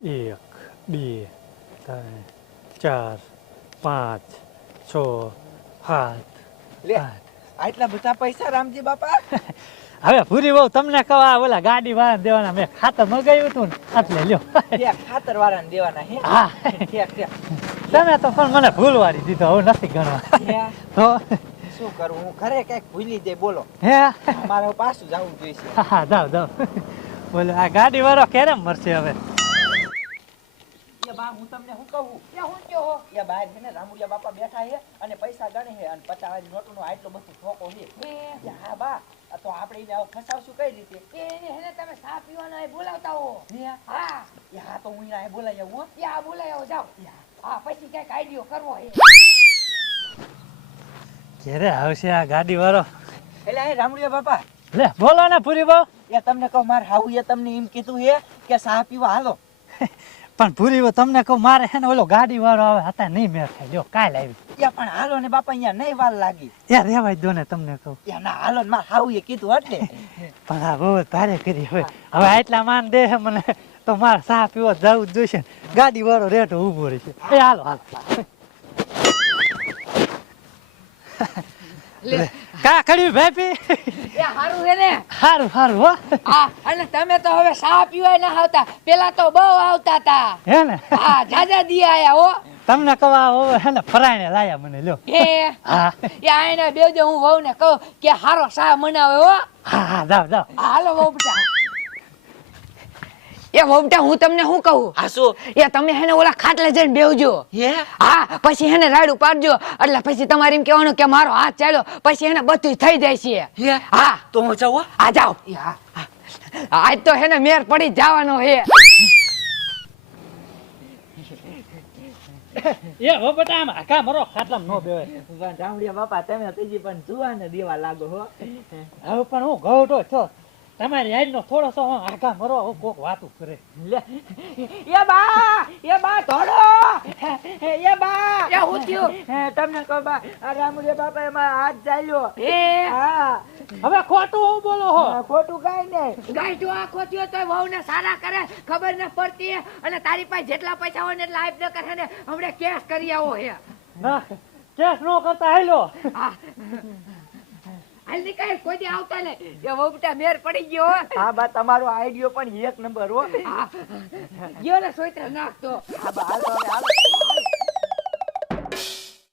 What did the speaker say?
1, 2, 3, 4, 5, 6, 7, લે 8. આટલા બધા પૈસા રામજી બાપા હવે ભૂરી બહુ તમને કહો આ ઓલા ગાડી વાળા દેવાના મેં ખાતર મગાવ્યું હતું ને એટલે લ્યો. ત્યાં ખાતર વાળાને દેવાના હે હા તમે તો પણ મને ભૂલવાડી દીધો હવે નથી ગણવા હે તો શું કરું હું ઘરે કઈક ભૂલી જાય બોલો હે મારે પાછું જવું જોઈશે હા જાઓ જાઓ બોલો આ ગાડી વાળો ક્યારે મરશે હવે એ બા હું તમને શું કહું એ હું કયો એ બહાર છે ને રામુડિયા બાપા બેઠા છે અને પૈસા ગણે છે અને 50 વાળી નોટનો આટલો બધો ઠોકો છે એ હા બા તો આપણે એને આવું ફસાવશું કઈ રીતે એને હેને તમે ચા પીવાના એ બોલાવતા હો. હા એ હા તો હું એને બોલાવી આવું હો. યા બોલાય આવો જાઓ. હા પછી કઈક આઈડિયો કરવો હે. ક્યારે આવશે આ ગાડી વાળો એટલે એ રામુડિયા બાપા લે બોલો ને પૂરી બહુ એ તમને કહું મારે હાવું એ તમને એમ કીધું છે કે ચા પીવા હાલો પણ પૂરી બહુ તમને કહું મારે હે ને ઓલો ગાડી વાળો આવે હતા નહીં મેળ થાય લ્યો કાલ આવી એ પણ હાલો ને બાપા અહીંયા નહીં વાર લાગી યાર રેવાય દો ને તમને કહું એ ના હાલો ને મારે હાવું એ કીધું એટલે પણ આ બહુ ભારે કરી હવે આટલા માન દે છે મને તો મારે ચા પીવા જવું જ જોઈશે ને ગાડી વાળો રેટો ઊભો રહેશે એ હાલો હાલો લે કા ખડી ભાઈ એ હારું હે ને. સારું સારું હો હા અને તમે તો હવે ચા પીવાય ના આવતા. પેલા તો બહુ આવતા તા. હે ને હા જાજા દી આયા હો. તમને કહો હવે હે ને ફરાઈને લાયા મને લ્યો એ હા એ આઈને બેજો હું વહુ ને કહું કે હારો ચા બનાવે હો. હા હા જાઓ જાઓ હાલો વહુબટા. એ વહુબટા હું તમને શું કહું હા શું એ તમે હેને ઓલા ખાટલે જઈને બેહજો. હે હા પછી હેને રાડું પાડજો એટલે પછી તમારે એમ કહેવાનું કે મારો હાથ ચાલ્યો પછી હેને બધું થઈ જાય છે. હે હા તો હું જાઉં હો. આ જાઓ. આજ તો હેને મેર પડી જવાનો હે. એ હો બટા આમ આખા મરો ખાટલામાં નો બેવાય પણ રામડિયા બાપા તમે ત્રીજી પણ જુવાને દેવા લાગો હો હવે પણ હું ઘઉંટો છો તમારી આઈનો થોડો સો આખા મરો હવે કોક વાતું કરે લે એ બા ધોડો એ બા એ હું થયું? તમને કહો બા આ રામડિયા બાપા એમાં હાથ ચાલ્યો એ હા હવે ખોટું હું બોલો હો ખોટું કાઈ નહીં ગાય જો આખો થયો તો વહુ ને સારા કરે ખબર ન પડતી અને તારી પાસે જેટલા પૈસા હોય ને એટલા આપ ન કરે ને હમણે કેસ કરી આવો હે. ના કેસ નો કરતા હાલ્યો હા હાલ નીકળ કોઈ દી આવતા ને એ વહુ બેટા મેર પડી ગયો હો. હા બા તમારો આઈડિયો પણ એક નંબર હો હા ગયો ને સોઈત્ર નાખતો. હા બા હાલો હવે હાલો